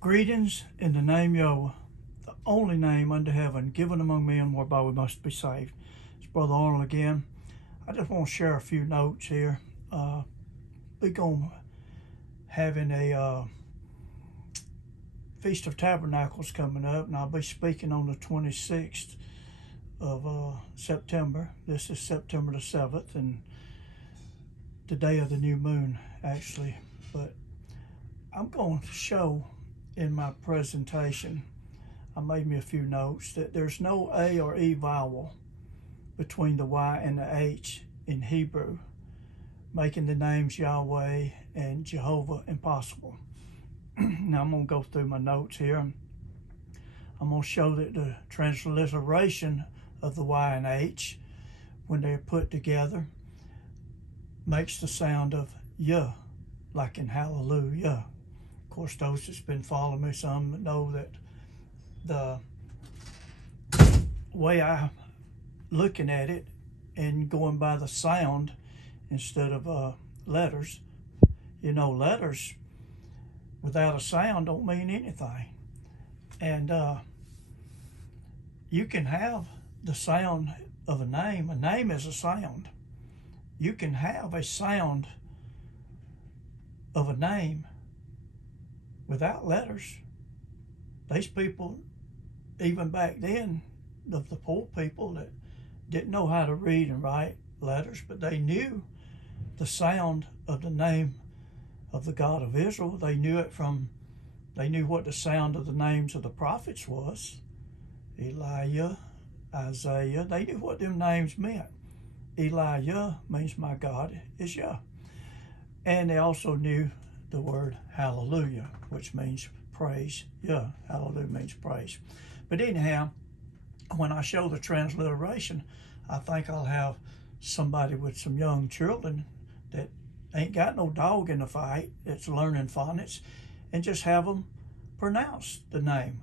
Greetings in the name Yahweh, the only name under heaven given among men whereby we must be saved. It's Brother Arnold again. I just want to share a few notes here. We're going having a Feast of Tabernacles coming up, and I'll be speaking on the 26th of September. This is September the 7th, and the day of the new moon, actually. But I'm going to show in my presentation, I made me a few notes, that there's no A or E vowel between the Y and the H in Hebrew, making the names Yahweh and Jehovah impossible. Now I'm going to go through my notes here. I'm going to show that the transliteration of the Y and H, when they're put together, makes the sound of Yuh, like in Hallelu Yuh. Of course, those that's been following me, some know that the way I'm looking at it and going by the sound instead of letters, you know, letters without a sound don't mean anything. And you can have the sound of a name. A name is a sound. You can have a sound of a name without letters. These people, even back then, the poor people that didn't know how to read and write letters, but they knew the sound of the name of the God of Israel. They knew what the sound of the names of the prophets was. Elijah, Isaiah, they knew what them names meant. Yuh means my God is Yuh. And they also knew the word Hallelujah, which means praise. Yeah, Hallelujah means praise. But anyhow, when I show the transliteration, I think I'll have somebody with some young children that ain't got no dog in the fight, that's learning phonics, and just have them pronounce the name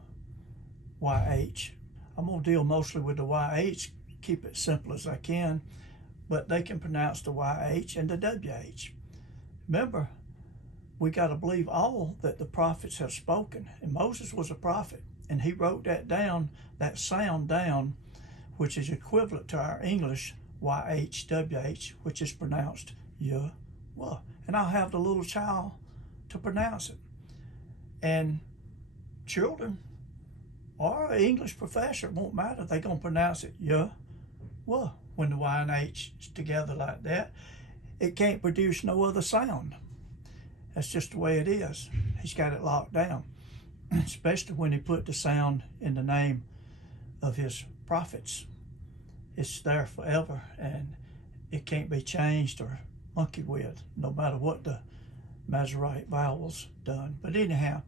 YH. I'm going to deal mostly with the YH, keep it simple as I can, but they can pronounce the YH and the WH. Remember, we got to believe all that the prophets have spoken. And Moses was a prophet, and he wrote that down, that sound down, which is equivalent to our English YHWH, which is pronounced Yuh. And I'll have the little child to pronounce it. And children or an English professor, it won't matter, they're going to pronounce it Yuh. When the Y and H is together like that, it can't produce no other sound. That's just the way it is. He's got it locked down, especially when he put the sound in the name of his prophets. It's there forever, and it can't be changed or monkeyed with, no matter what the Masorite vowels done. But anyhow,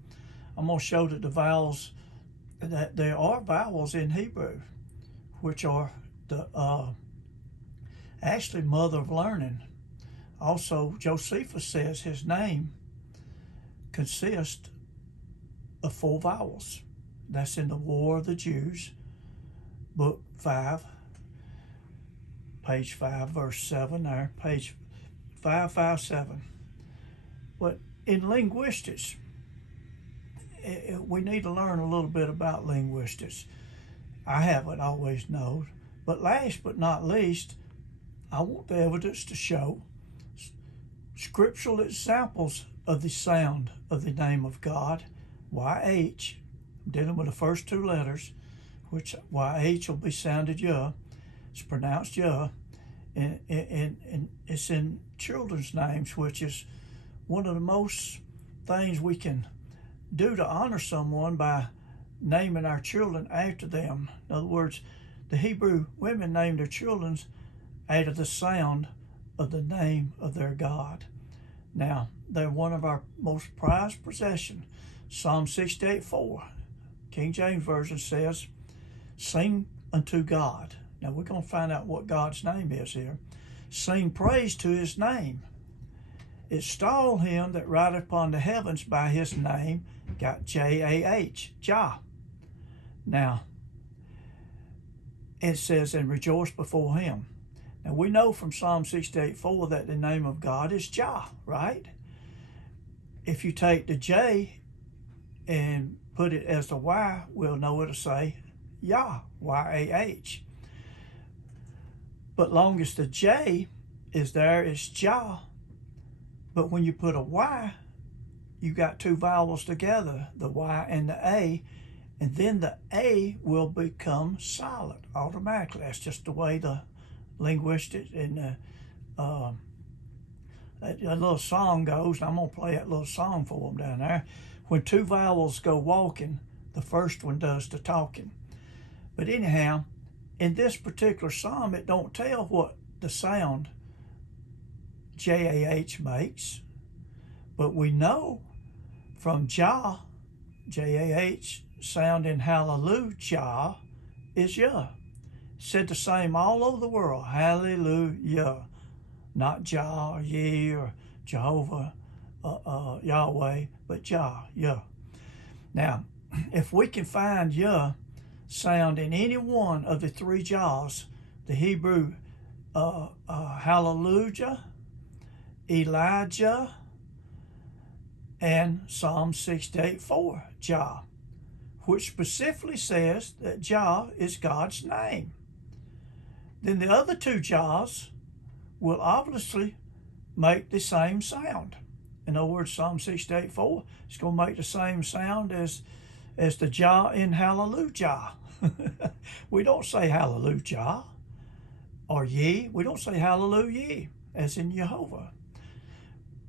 I'm going to show that the vowels, that there are vowels in Hebrew, which are the actually mother of learning. Also, Josephus says his name consists of 4 vowels. That's in the War of the Jews, book 5, page 5, verse 7 there, page 557. But in linguistics, we need to learn a little bit about linguistics. I haven't always known. But last but not least, I want the evidence to show scriptural examples of the sound of the name of God, YH, dealing with the first 2 letters, which YH will be sounded Yuh. It's pronounced Yuh, and it's in children's names, which is one of the most things we can do to honor someone by naming our children after them. In other words, the Hebrew women named their children out of the sound of the name of their God. Now, they're one of our most prized possessions. Psalm 68:4, King James Version says, sing unto God. Now, we're going to find out what God's name is here. Sing praise to his name. Extol him that rideth upon the heavens by his name, got J-A-H, Jah. Now, it says, and rejoice before him. Now, we know from Psalm 68:4 that the name of God is Jah, right? If you take the J and put it as the Y, we'll know it'll say Yah, Y-A-H. But long as the J is there, it's jah. But when you put a Y, you got two vowels together, the Y and the A, and then the A will become silent automatically. That's just the way the linguistics and that little song goes. And I'm going to play that little song for them down there. When two vowels go walking, the first one does the talking. But anyhow, in this particular psalm, it don't tell what the sound J-A-H makes. But we know from Jah, J-A-H, sound in Hallelu Jah is Yuh. Said the same all over the world, Hallelu Yuh. Not Jah or Ye or Jehovah, Yahweh, but Jah, Yuh. Now, if we can find Yuh sound in any one of the three Jahs, the Hebrew Hallelujah, Elijah, and Psalm 68:4, Jah, which specifically says that Jah is God's name. Then the other two Jahs will obviously make the same sound. In other words, Psalm 68:4 is going to make the same sound as the Jah in Hallelu Jah. We don't say Hallelu Jah or Ye. We don't say Hallelu Ye as in Jehovah.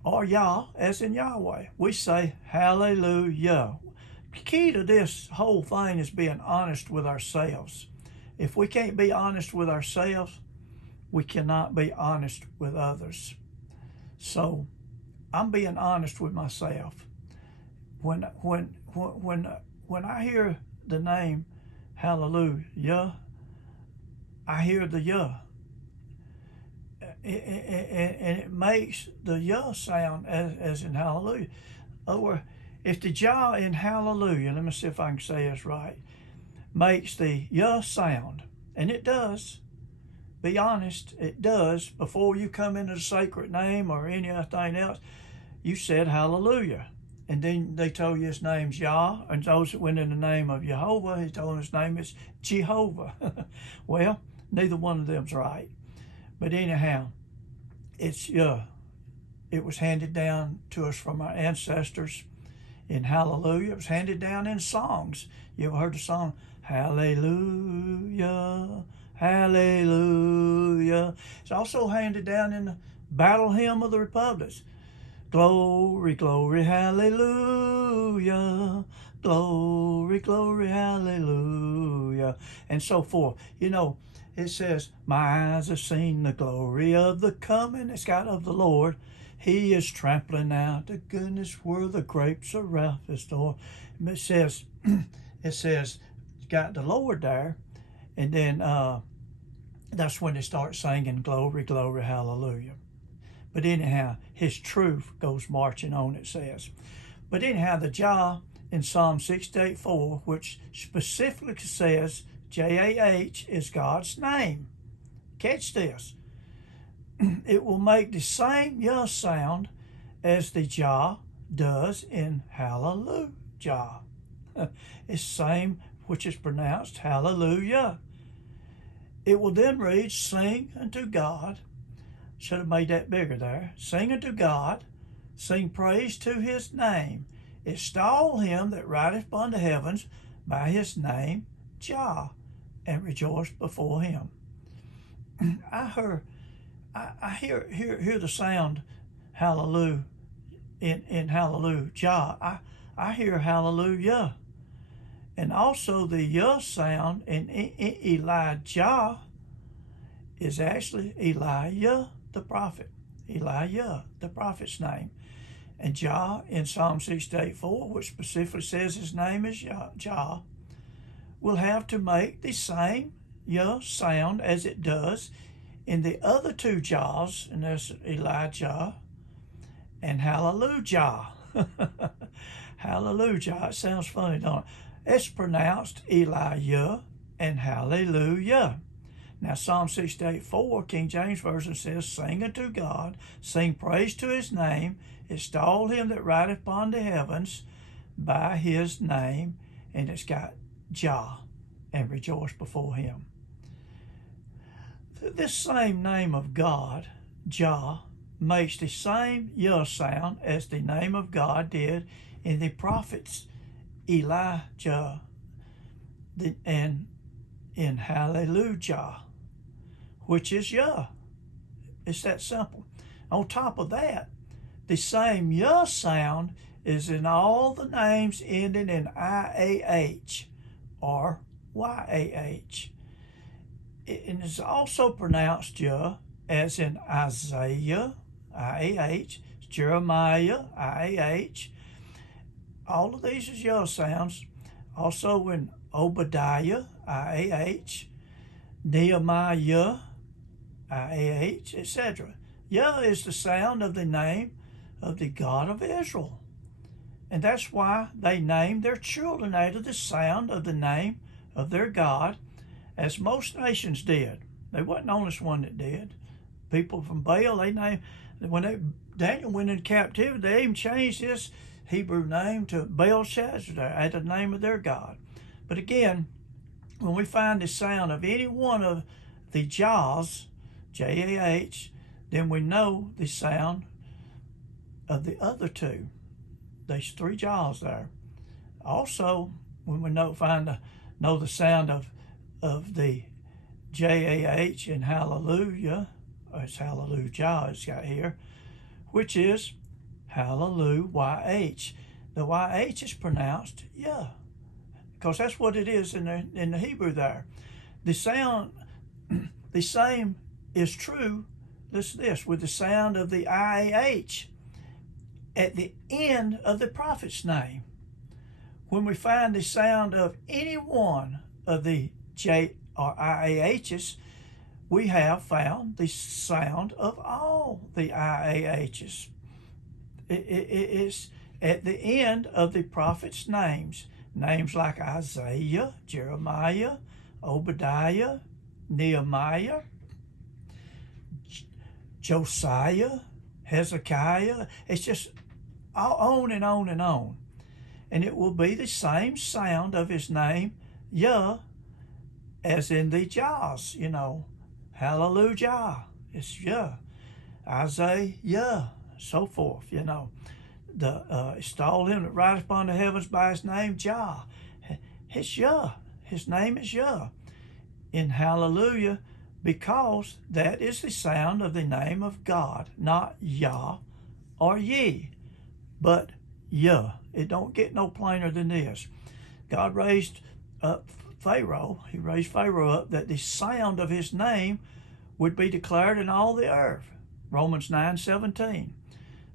Or Yah as in Yahweh. We say Hallelu Yuh. The key to this whole thing is being honest with ourselves. If we can't be honest with ourselves, we cannot be honest with others. So I'm being honest with myself. When I hear the name Hallelu Yuh, I hear the Yuh. And it makes the Yuh sound as in Hallelujah. Or if the Jah in Hallelujah, let me see if I can say this right, makes the Yuh sound, and it does, be honest, it does. Before you come into the sacred name or anything else, you said Hallelujah. And then they told you his name's Yah, and those that went in the name of Jehovah, he told them his name is Jehovah. Well, neither one of them's right. But anyhow, it's Yuh. It was handed down to us from our ancestors in Hallelujah. It was handed down in songs. You ever heard the song, Hallelujah, Hallelujah? It's also handed down in the Battle Hymn of the Republics. Glory, glory, hallelujah. Glory, glory, hallelujah. And so forth. You know, it says, my eyes have seen the glory of the coming, it's got of the Lord. He is trampling out the goodness where the grapes are rough as door. It says, got the Lord there. And then that's when they start singing glory, glory, hallelujah. But anyhow, his truth goes marching on, it says. But anyhow, the Jah in Psalm 68:4, which specifically says J-A-H is God's name. Catch this. It will make the same Yuh sound as the Jah does in Hallelujah. It's the same, which is pronounced Hallelujah. It will then read, sing unto God. Should have made that bigger there. Sing unto God, sing praise to his name. Extol him that rideth upon the heavens by his name, Jah, and rejoice before him. I hear the sound hallelujah in hallelujah, Jah. I hear hallelujah. And also the Yuh sound in Elijah is actually Elijah the prophet. Elijah, the prophet's name. And Jah in Psalm 68:4, which specifically says his name is Jah, will have to make the same Yuh sound as it does in the other two Jahs, and that's Elijah and Hallelujah. Hallelujah. It sounds funny, don't it? It's pronounced Elijah and Hallelujah. Now, Psalm 68:4, King James Version says, sing unto God, sing praise to his name, extol him that rideth upon the heavens by his name, and it's got Jah, and rejoice before him. This same name of God, Jah, makes the same Yuh sound as the name of God did in the prophets Elijah and in Hallelu Yuh, which is Yuh. It's that simple. On top of that, the same Yuh sound is in all the names ending in iah or yah. It is also pronounced Yuh, as in Isaiah, iah, Jeremiah, iah. All of these is Yuh sounds. Also in Obadiah, iah, Nehemiah, iah, etc. Yuh is the sound of the name of the God of Israel. And that's why they named their children after the sound of the name of their God, as most nations did. They wasn't the only one that did. People from Baal, they named, Daniel went into captivity, they even changed his Hebrew name to Belshazzar, after the name of their God. But again, when we find the sound of any one of the jah-s, J-A-H, then we know the sound of the other two. There's three jah-s there. Also, when we know the sound of the J-A-H in Hallelu Yuh, it's Hallelu Yuh it's got here, which is Hallelu YH. The YH is pronounced Yuh, because that's what it is in the Hebrew there. The sound, the same is true, listen to this, with the sound of the IAH at the end of the prophet's name. When we find the sound of any one of the J or IAHs, we have found the sound of all the IAHs. It is at the end of the prophet's names. Names like Isaiah, Jeremiah, Obadiah, Nehemiah, Josiah, Hezekiah. It's just on and on and on. And it will be the same sound of his name, Yuh, as in the jah-s, Hallelu Yuh, it's Yuh. Isaiah, so forth, Install him that rideth upon the heavens by his name, Jah. It's Yuh. His name is Yuh. In Hallelujah, because that is the sound of the name of God, not Yah or Ye, but Yuh. It don't get no plainer than this. God raised up Pharaoh. He raised Pharaoh up that the sound of his name would be declared in all the earth. Romans 9:17.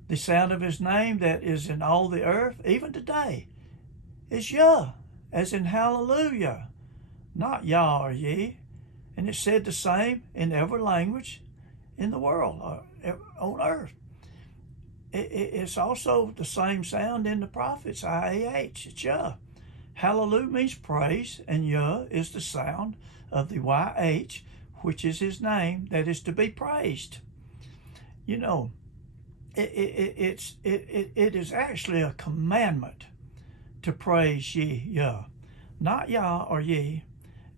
The sound of his name that is in all the earth, even today, is Yuh, as in Hallelujah, not Yah or Ye. And it's said the same in every language in the world, on earth. It's also the same sound in the prophets, I-A-H, it's Yuh. Hallelujah means praise, and Yuh is the sound of the Y-H, which is his name that is to be praised. It is actually a commandment to praise ye, Yuh, not Yah or Ye.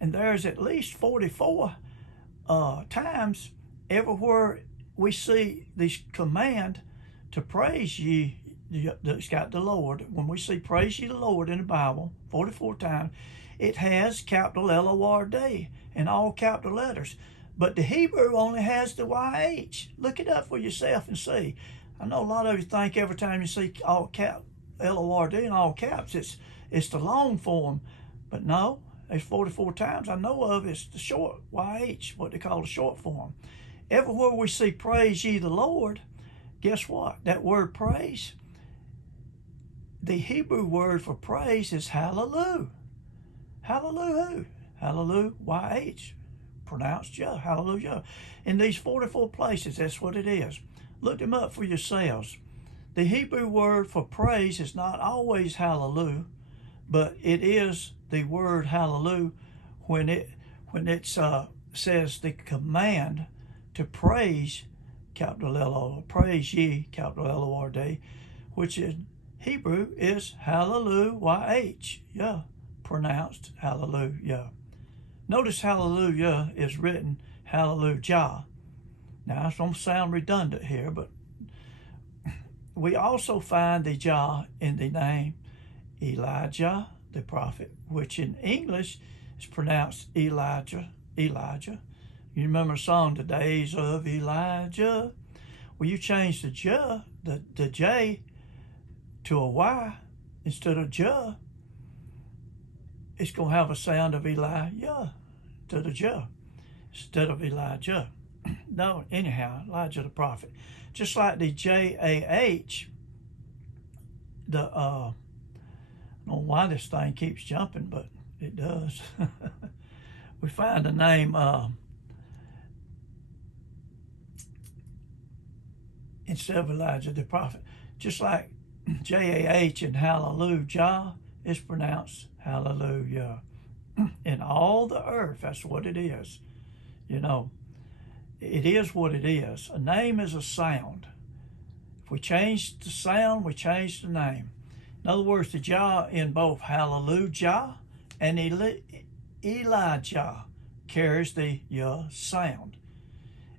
And there's at least 44 times everywhere we see this command to praise ye, it's got the Lord. When we see praise ye the Lord in the Bible, 44 times, it has capital L-O-R-D in all capital letters. But the Hebrew only has the YH. Look it up for yourself and see. I know a lot of you think every time you see all cap L-O-R-D in all caps, it's the long form. But no, there's 44 times I know of it's the short YH, what they call the short form. Everywhere we see praise ye the Lord, guess what? That word praise, the Hebrew word for praise is Hallelu. Hallelu. Hallelu YH. Pronounced Yuh, Hallelujah. In these 44 places, that's what it is. Look them up for yourselves. The Hebrew word for praise is not always Hallelu, but it is the word Hallelu when it says the command to praise, capital L-O, praise ye, capital L-O-R-D, which is Hebrew is Hallelu Yuh, pronounced Hallelu Yuh. Notice Hallelu Yuh is written Hallelu Jah. Now, it's going to sound redundant here, but we also find the Jah in the name Elijah, the prophet, which in English is pronounced Elijah. You remember the song, The Days of Elijah? Well, you change the J to a Y instead of Jah, it's going to have a sound of Elijah to the Jah instead of Elijah. No, anyhow, Elijah the prophet. Just like the jah, I don't know why this thing keeps jumping, but it does. We find the name instead of Elijah the prophet. Just like jah in Hallelu Jah is pronounced Hallelu Yuh. In all the earth, that's what it is. You know, it is what it is. A name is a sound. If we change the sound, we change the name. In other words, the Jah in both Hallelu Jah and Elijah carries the Yuh sound.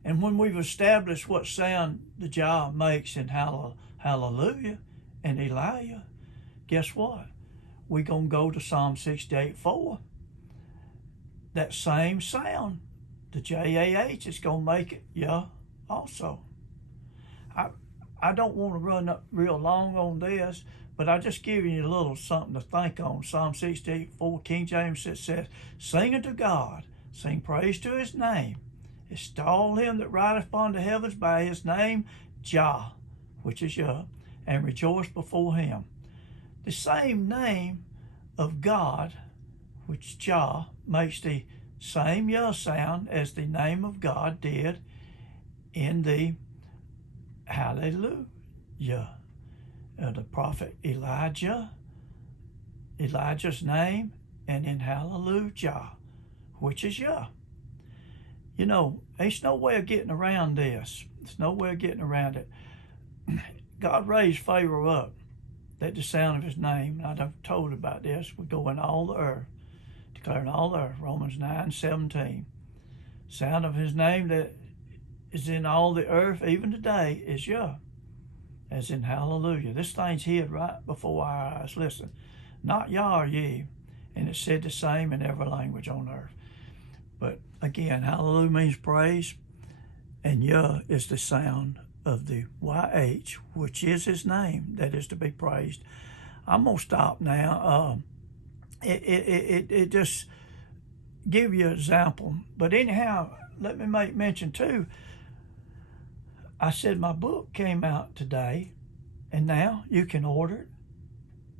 And when we've established what sound the Jah makes in Hallelujah and Elijah, guess what? We're going to go to Psalm 68:4. That same sound, the jah, is going to make it Yuh also. I don't want to run up real long on this, but I just give you a little something to think on. Psalm 68:4, King James, it says, "Sing unto God, sing praise to his name. Extol him that rideth upon the heavens by his name, Jah," which is Yuh, "and rejoice before him." The same name of God, which Jah, makes the same Yuh sound as the name of God did in the Hallelu Yuh. The prophet Elijah's name, and in Hallelu Jah, which is Yuh. You know, there's no way of getting around this. There's no way of getting around it. God raised Pharaoh up that the sound of his name, and I've told about this, would go in all the earth, declaring all the earth, Romans 9:17. Sound of his name that is in all the earth, even today, is Yuh, as in Hallelujah. This thing's hid right before our eyes. Listen, not Yah or Ye, and it's said the same in every language on earth. But again, Hallelujah means praise, and Yuh is the sound of the YH, which is his name that is to be praised. I'm going to stop now. It just give you an example. But anyhow, let me make mention too. I said my book came out today, and now you can order it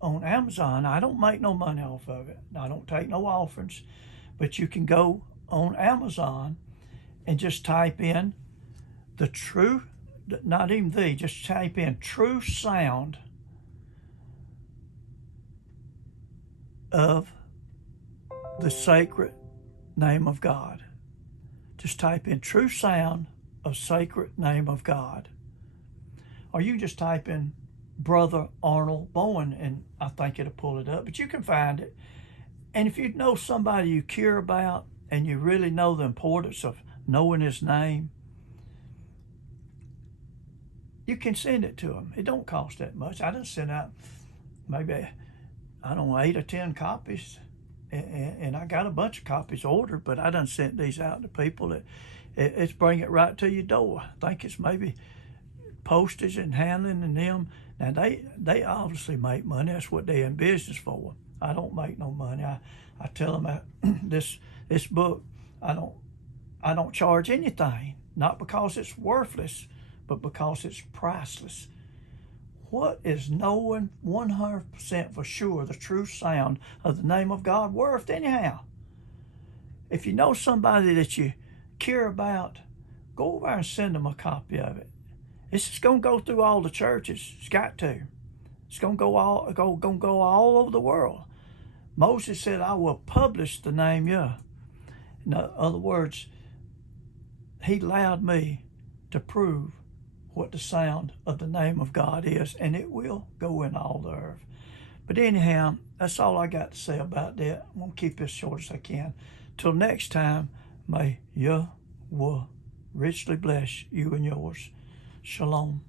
on Amazon. I don't make no money off of it. I don't take no offerings, but you can go on Amazon and just type in the true, not even just type in true sound of the sacred name of God. Just type in true sound of sacred name of God. Or you just type in Brother Arnold Bowen, and I think it'll pull it up, but you can find it. And if you know somebody you care about and you really know the importance of knowing his name, you can send it to them. It don't cost that much. I just sent out maybe, I don't know, 8 or 10 copies, and I got a bunch of copies ordered, but I done sent these out to people that it's bring it right to your door. I think it's maybe postage and handling and them. Now they obviously make money. That's what they're in business for. I don't make no money. I tell them this book, I don't charge anything, not because it's worthless, but because it's priceless. What is knowing 100% for sure the true sound of the name of God worth anyhow? If you know somebody that you care about, go over and send them a copy of it. It's just going to go through all the churches. It's got to. It's going to go all over the world. Moses said, "I will publish the name Yuh." In other words, he allowed me to prove what the sound of the name of God is, and it will go in all the earth. But anyhow, that's all I got to say about that. I'm going to keep this short as I can. Till next time, may Yah richly bless you and yours. Shalom.